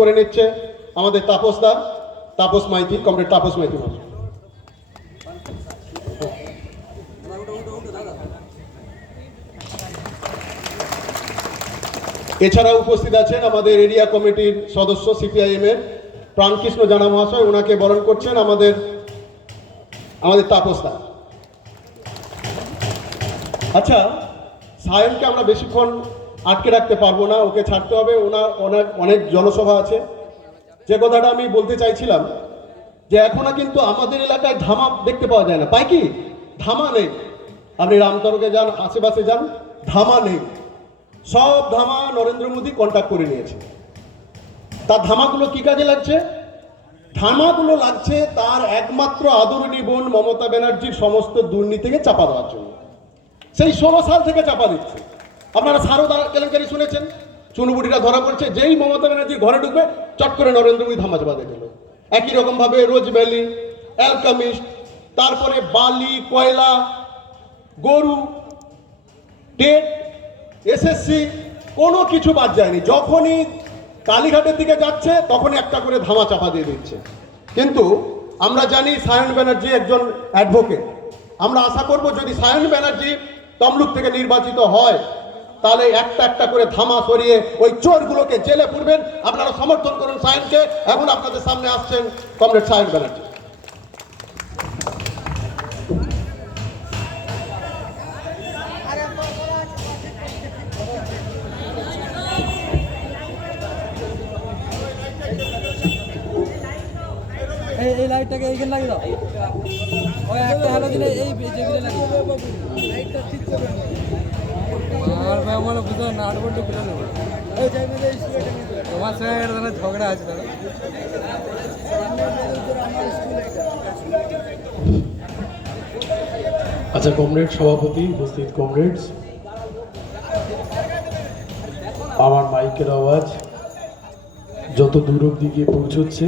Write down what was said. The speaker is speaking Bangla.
করে নিচ্ছে আমাদের তাপস দা, তাপস মাইতি, কমরেড তাপস মাইতি মাস্টার এছাড়া উপস্থিত আছেন আমাদের এরিয়া কমিটির সদস্য সিপিআইএম এর প্রাণকৃষ্ণ জানা মহাশয়, ওনাকে বরণ করছেন আমাদের আমাদের তাপস দা। আচ্ছা সায়নকে আমরা বেশিক্ষণ আটকে রাখতে পারব না, ওকে ছাড়তে হবে, ওনার অনেক অনেক জনসভা আছে। যে কথাটা আমি বলতে চাইছিলাম, যে এখনও কিন্তু আমাদের এলাকায় ধামা দেখতে পাওয়া যায় না। পাই কি? ধামা নেই। আপনি রামতরকে যান, আশেপাশে যান, ধামা নেই। সব ধামা নরেন্দ্র মোদী কন্ট্যাক্ট করে নিয়েছে। তার ধামাগুলো কি কাজে লাগছে? ধামাগুলো লাগছে তার একমাত্র আদরণী বোন মমতা ব্যানার্জির সমস্ত দুর্নীতিকে চাপা দেওয়ার জন্য। সেই ষোলো সাল থেকে চাপা দিচ্ছে। আপনারা সারদা কেলেঙ্কারি শুনেছেন? চুনুবুটিটা ধরা পড়ছে, যেই মমতা ব্যানার্জি ঘরে ঢুকবে, চট করে নরেন্দ্র মোদী ধামা চাপা দিয়ে দিল। একই রকম ভাবে রোজ ভ্যালি, অ্যালকামিস্ট, তারপরে বালি, কয়লা, গরু, টেট, এসএসসি, কোনো কিছু বাদ যায়নি। যখনই কালীঘাটের দিকে যাচ্ছে, তখনই একটা করে ধামা চাপা দিয়ে দিচ্ছে। কিন্তু আমরা জানি সায়ন ব্যানার্জি একজন অ্যাডভোকেট আমরা আশা করব যদি সায়ন ব্যানার্জি তমলুক থেকে নির্বাচিত হয় তাহলে একটা একটা করে ধামা সরিয়ে ওই চোরগুলোকে জেলে পুরবেন আপনারা সমর্থন করুন সায়নকে এখন আপনাদের সামনে আসছেন কমরেড সায়ন ব্যানার্জি এই লাইটটাকে এইখানে লাগিয়ে দাও ওই একটা হ্যালো দিলে এই যেগুলো লাগিয়ে দাও আর ভাই আমার না আট বলতে বুঝে নেব তোমার সঙ্গে একটা ধরনের ঝগড়া আছে দাদা আচ্ছা কমরেড সভাপতি উপস্থিত কমরেডস। আমার মাইকের আওয়াজ যত দূর অব্দি গিয়ে পৌঁছচ্ছে।